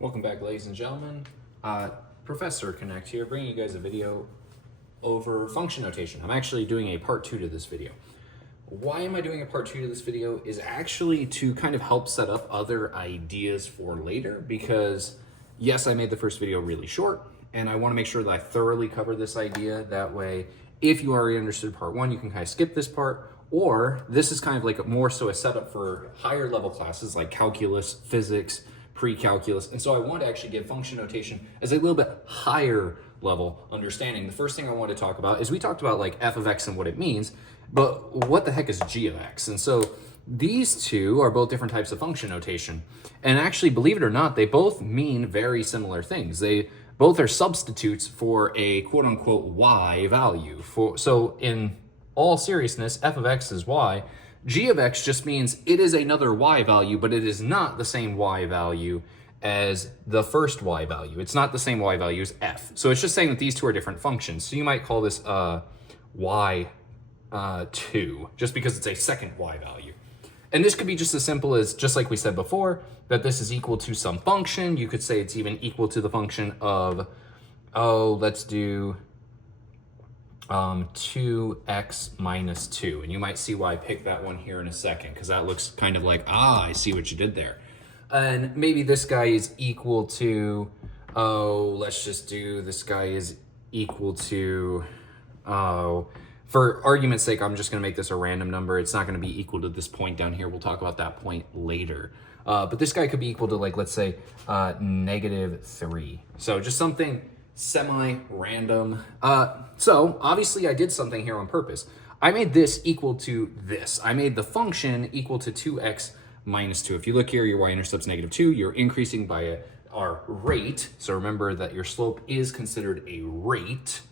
Welcome back, ladies and gentlemen. Professor Connect here, bringing you guys a video over function notation. I'm actually doing a part 2 to this video. Why am I doing a part 2 to this video is actually to kind of help set up other ideas for later, because yes, I made the first video really short, and I want to make sure that I thoroughly cover this idea. That way, if you already understood part 1, you can kind of skip this part, or this is kind of like more so a setup for higher level classes like calculus, physics, pre-calculus. And so I want to actually give function notation as a little bit higher level understanding. The first thing I want to talk about is we talked about like f of x and what it means, but what the heck is g of x? And so these two are both different types of function notation. And actually, believe it or not, they both mean very similar things. They both are substitutes for a quote unquote y value. So in all seriousness, f of x is y. G of x just means it is another y value, but it is not the same y value as the first y value. It's not the same y value as f. So it's just saying that these two are different functions. So you might call this y2, just because it's a second y value. And this could be just as simple as, just like we said before, that this is equal to some function. You could say it's even equal to the function of, let's do 2x minus 2. And you might see why I picked that one here in a second, because that looks kind of like, I see what you did there. And maybe this guy is equal to, let's just do, this guy is equal to, for argument's sake, I'm just going to make this a random number. It's not going to be equal to this point down here. We'll talk about that point later. But this guy could be equal to, like, let's say, -3. So just something semi-random. So obviously I did something here on purpose. I made this equal to this. I made the function equal to 2x minus 2. If you look here, your y-intercept's -2. You're increasing by our rate. So remember that your slope is considered a rate.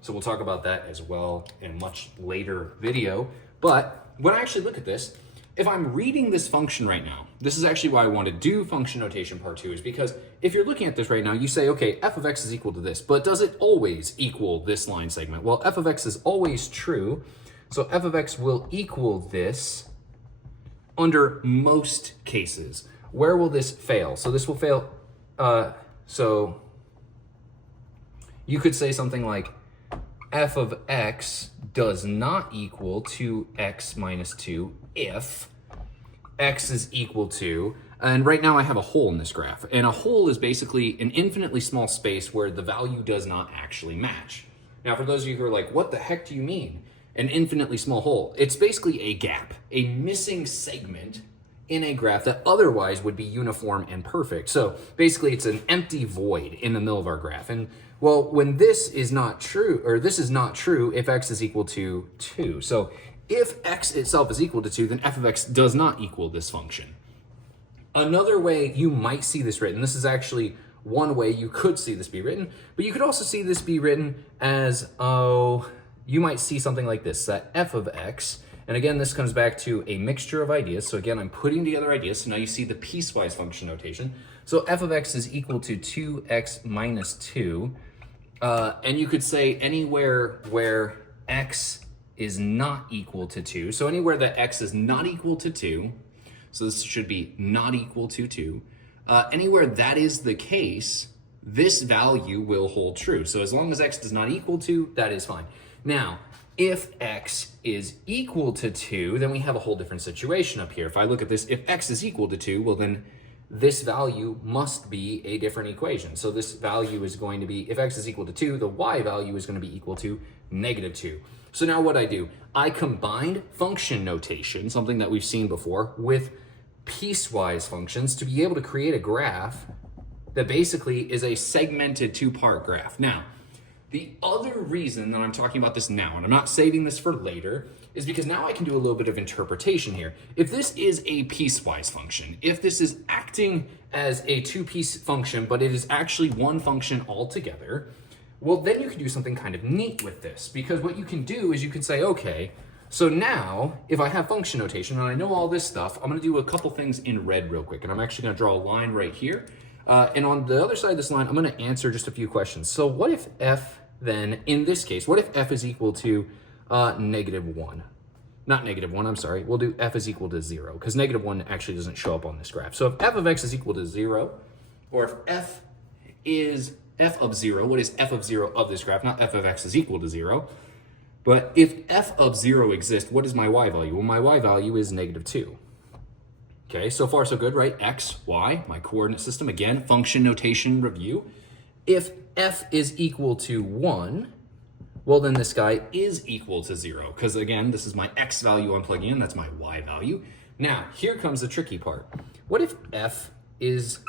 So we'll talk about that as well in a much later video. But when I actually look at this, if I'm reading this function right now, this is actually why I want to do function notation part 2, is because if you're looking at this right now, you say, okay, f of x is equal to this, but does it always equal this line segment? Well, f of x is always true, so f of x will equal this under most cases. Where will this fail? So this will fail, so you could say something like f of x does not equal 2x minus 2 if x is equal to, and right now I have a hole in this graph, and a hole is basically an infinitely small space where the value does not actually match. Now, for those of you who are like, what the heck do you mean, an infinitely small hole? It's basically a gap, a missing segment in a graph that otherwise would be uniform and perfect. So basically it's an empty void in the middle of our graph. And well, when this is not true, or this is not true if x is equal to 2. So if x itself is equal to 2, then f of x does not equal this function. Another way you might see this written, this is actually one way you could see this be written, but you could also see this be written as, you might see something like this, that f of x, and again, this comes back to a mixture of ideas. So again, I'm putting together ideas. So now you see the piecewise function notation. So f of x is equal to 2x minus 2. And you could say anywhere where x is not equal to 2. So anywhere that x is not equal to 2, so this should be not equal to 2. Anywhere that is the case, this value will hold true. So as long as x does not equal 2, that is fine. Now, if x is equal to 2, then we have a whole different situation up here. If I look at this, if x is equal to 2, well then this value must be a different equation. So this value is going to be, if x is equal to 2, the y value is going to be equal to -2. So now what I do, I combined function notation, something that we've seen before, with piecewise functions to be able to create a graph that basically is a segmented two-part graph. Now, the other reason that I'm talking about this now, and I'm not saving this for later, is because now I can do a little bit of interpretation here. If this is a piecewise function, if this is acting as a two-piece function, but it is actually one function altogether, well, then you can do something kind of neat with this, because what you can do is you can say, okay, so now if I have function notation and I know all this stuff, I'm going to do a couple things in red real quick, and I'm actually going to draw a line right here. And on the other side of this line, I'm going to answer just a few questions. So what if f then, in this case, what if f is equal to -1? Not -1, I'm sorry. We'll do f is equal to 0, because -1 actually doesn't show up on this graph. So if f of x is equal to 0, or if f is f of 0, what is f of 0 of this graph? Not f of x is equal to 0, but if f of 0 exists, what is my y value? Well, my y value is -2. Okay, so far so good, right? X, y, my coordinate system. Again, function notation review. If f is equal to 1, well, then this guy is equal to 0, because again, this is my x value I'm plugging in, that's my y value. Now, here comes the tricky part. What if f is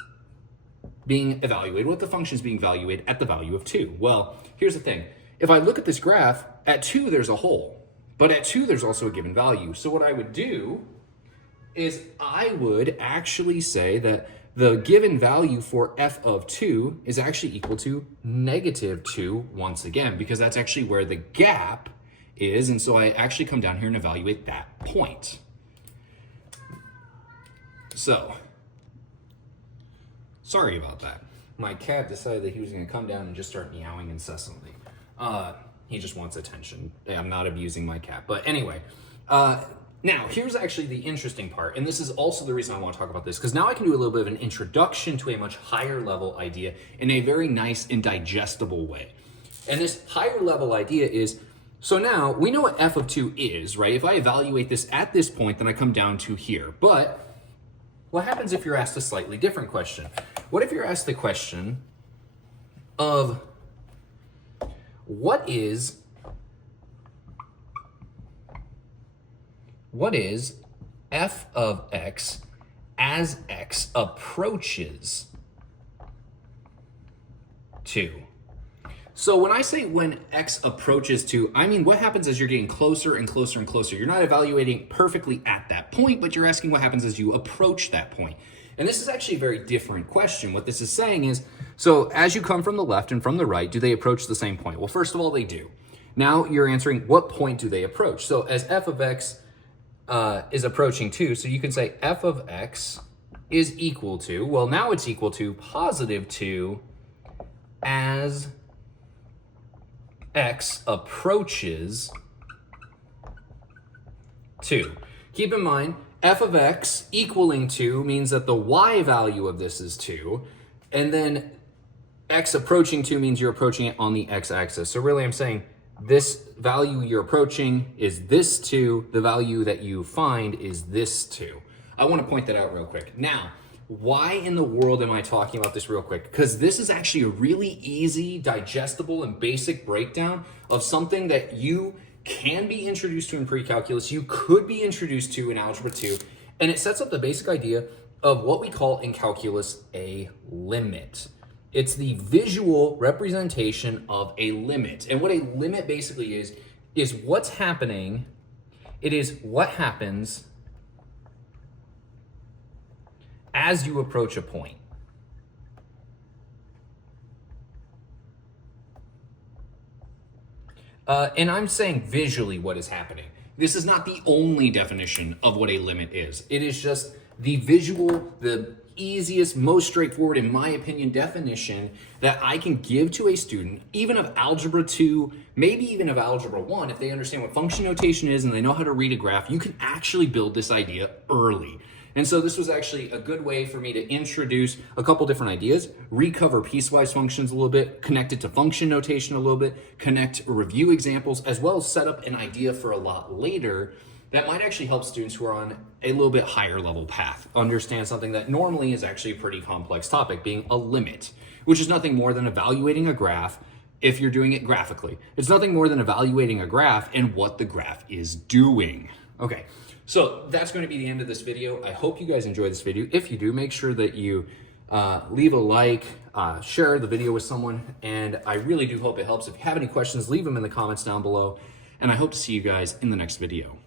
being evaluated, what the function is being evaluated at the value of 2? Well, here's the thing. If I look at this graph, at 2 there's a hole, but at 2 there's also a given value. So what I would do is I would actually say that the given value for f of 2 is actually equal to -2 once again, because that's actually where the gap is. And so I actually come down here and evaluate that point. So, sorry about that. My cat decided that he was going to come down and just start meowing incessantly. He just wants attention. I'm not abusing my cat. But anyway, now here's actually the interesting part. And this is also the reason I want to talk about this, because now I can do a little bit of an introduction to a much higher level idea in a very nice and digestible way. And this higher level idea is, so now we know what f of 2 is, right? If I evaluate this at this point, then I come down to here. But what happens if you're asked a slightly different question? What if you're asked the question of what is f of x as x approaches 2? So when I say when x approaches 2, I mean what happens as you're getting closer and closer and closer. You're not evaluating perfectly at that point, but you're asking what happens as you approach that point. And this is actually a very different question. What this is saying is, so as you come from the left and from the right, do they approach the same point? Well, first of all, they do. Now you're answering what point do they approach? So as f of x is approaching 2, so you can say f of x is equal to, well, now it's equal to +2 as x approaches 2. Keep in mind, f of x equaling 2 means that the y value of this is 2, and then x approaching 2 means you're approaching it on the x-axis. So really I'm saying this value you're approaching is this 2, the value that you find is this 2. I want to point that out real quick. Now, why in the world am I talking about this real quick? Because this is actually a really easy, digestible, and basic breakdown of something that you can be introduced to in pre-calculus, you could be introduced to in Algebra 2, and it sets up the basic idea of what we call in calculus a limit. It's the visual representation of a limit. And what a limit basically is what's happening. It is what happens as you approach a point. And I'm saying visually what is happening. This is not the only definition of what a limit is. It is just the visual, the easiest, most straightforward, in my opinion, definition that I can give to a student, even of Algebra 2, maybe even of Algebra 1, if they understand what function notation is and they know how to read a graph, you can actually build this idea early. And so this was actually a good way for me to introduce a couple different ideas, recover piecewise functions a little bit, connect it to function notation a little bit, connect review examples, as well as set up an idea for a lot later that might actually help students who are on a little bit higher level path understand something that normally is actually a pretty complex topic, being a limit, which is nothing more than evaluating a graph if you're doing it graphically. It's nothing more than evaluating a graph and what the graph is doing. Okay, so that's going to be the end of this video. I hope you guys enjoyed this video. If you do, make sure that you leave a like, share the video with someone, and I really do hope it helps. If you have any questions, leave them in the comments down below, and I hope to see you guys in the next video.